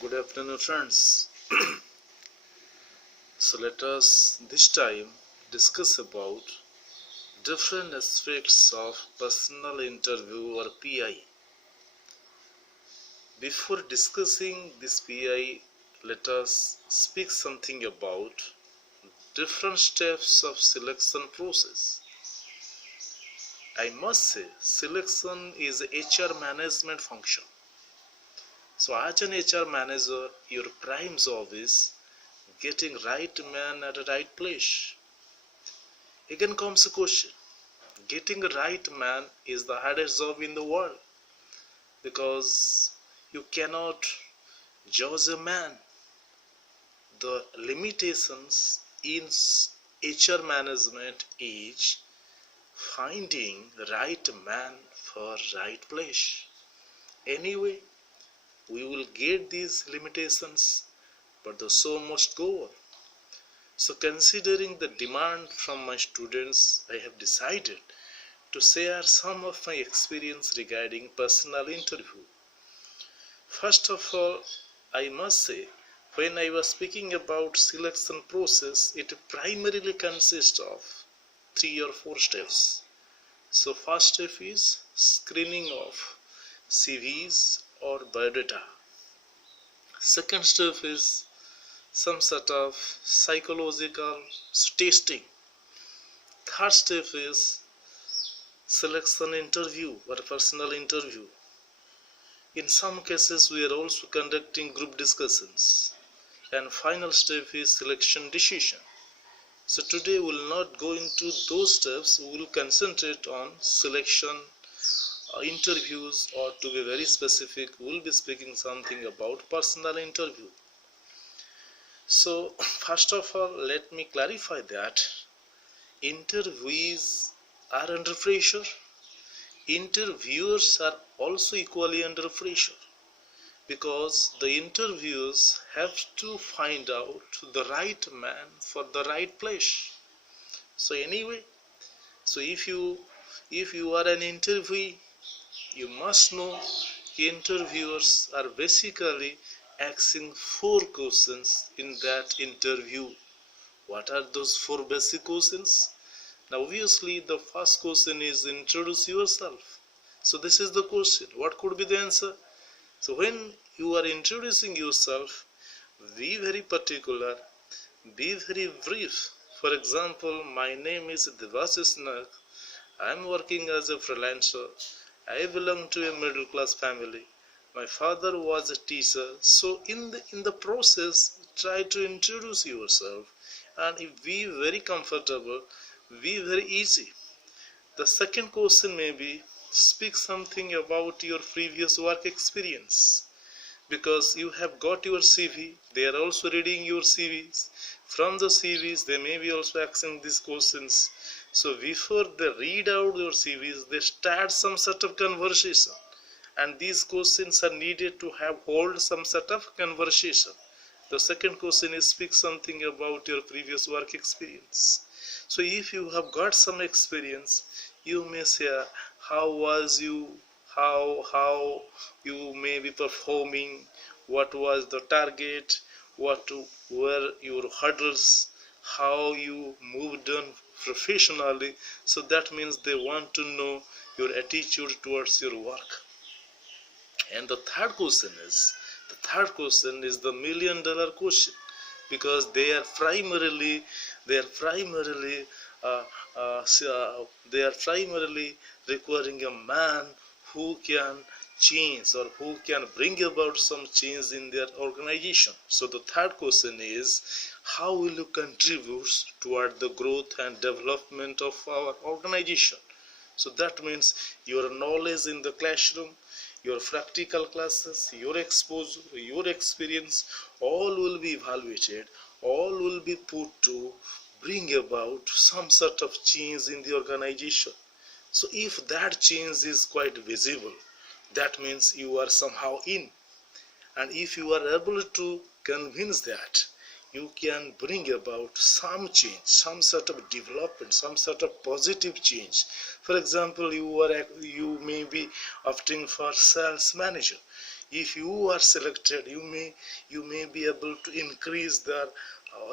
Good afternoon, friends. So let us this time discuss about different aspects of personal interview or PI. Before discussing this PI, let us speak something about different steps of selection process. I must say, selection is a HR management function. So as an HR manager, your prime job is getting right man at the right place. Again comes the question, getting a right man is the hardest job in the world because you cannot judge a man. The limitations in HR management is finding right man for right place. Anyway, we will get these limitations, but the show must go on. So considering the demand from my students, I have decided to share some of my experience regarding personal interview. First of all, I must say, when I was speaking about selection process, it primarily consists of 3 or 4 steps. So first step is screening of CVs or biodata. Second step is some sort of psychological testing. Third step is selection interview or personal interview. In some cases, we are also conducting group discussions. And final step is selection decision. So today we will not go into those steps. We will concentrate on selection interviews, or to be very specific, we will be speaking something about personal interview. So first of all, let me clarify that interviewees are under pressure. Interviewers are also equally under pressure because the interviewers have to find out the right man for the right place. So anyway, so if you are an interviewee, you must know interviewers are basically asking 4 questions in that interview. What are those 4 basic questions? Now obviously the first question is introduce yourself. So this is the question. What could be the answer? So when you are introducing yourself, be very particular, be very brief. For example, my name is Devashish Nag. I am working as a freelancer. I belong to a middle class family. My father was a teacher. So in the process, try to introduce yourself and be very comfortable, be very easy. The second question may be speak something about your previous work experience, because you have got your CV, they are also reading your CVs. From the CVs, they may be also asking these questions. So before they read out your CVs, they start some sort of conversation, and these questions are needed to hold some sort of conversation. The second question is speak something about your previous work experience. So if you have got some experience, you may say how was you, how you may be performing, what was the target, what were your hurdles, how you moved on professionally. So that means they want to know your attitude towards your work. And the third question is the $1,000,000 question, because they are primarily uh, uh, they are primarily requiring a man who can change or who can bring about some change in their organization. So the third question is, how will you contribute toward the growth and development of our organization? So that means your knowledge in the classroom, your practical classes, your exposure, your experience, all will be evaluated, all will be put to bring about some sort of change in the organization. So if that change is quite visible, that means you are somehow in. And if you are able to convince that you can bring about some change, some sort of development, some sort of positive change. For example, you may be opting for sales manager. if you are selected, you may be able to increase their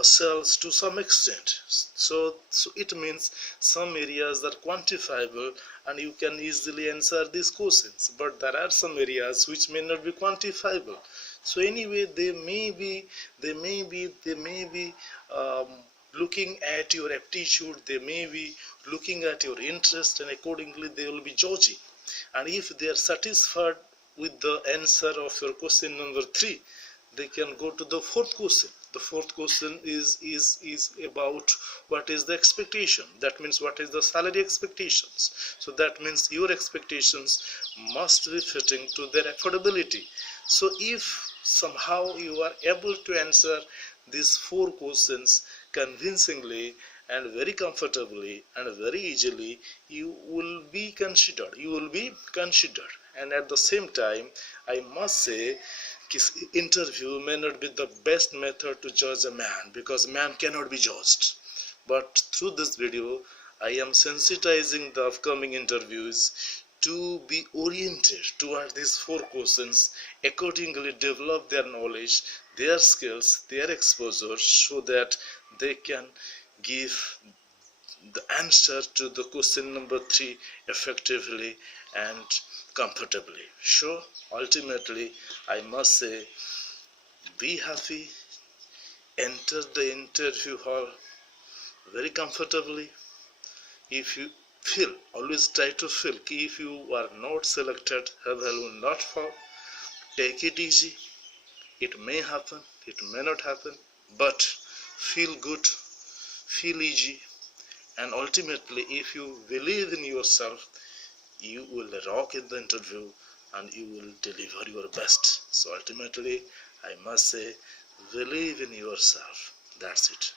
sales to some extent. So it means some areas are quantifiable and you can easily answer these questions, but there are some areas which may not be quantifiable. So anyway, they may be looking at your aptitude, they may be looking at your interest, and accordingly they will be judging. And if they are satisfied with the answer of your question number 3, they can go to the fourth question. The fourth question is about what is the expectation. That means what is the salary expectations. So that means your expectations must be fitting to their affordability. So if somehow you are able to answer these 4 questions convincingly and very comfortably and very easily, you will be considered. And at the same time, I must say, interview may not be the best method to judge a man, because man cannot be judged. But through this video, I am sensitizing the upcoming interviews to be oriented toward these 4 questions, accordingly develop their knowledge, their skills, their exposure, so that they can give the answer to the question number 3 effectively and comfortably. So ultimately, I must say, be happy, enter the interview hall very comfortably. If you feel, always try to feel, if you are not selected, heaven will not fall. Take it easy. It may happen, it may not happen, but feel good, feel easy, and ultimately, if you believe in yourself, you will rock in the interview and you will deliver your best. So ultimately, I must say, believe in yourself. That's it.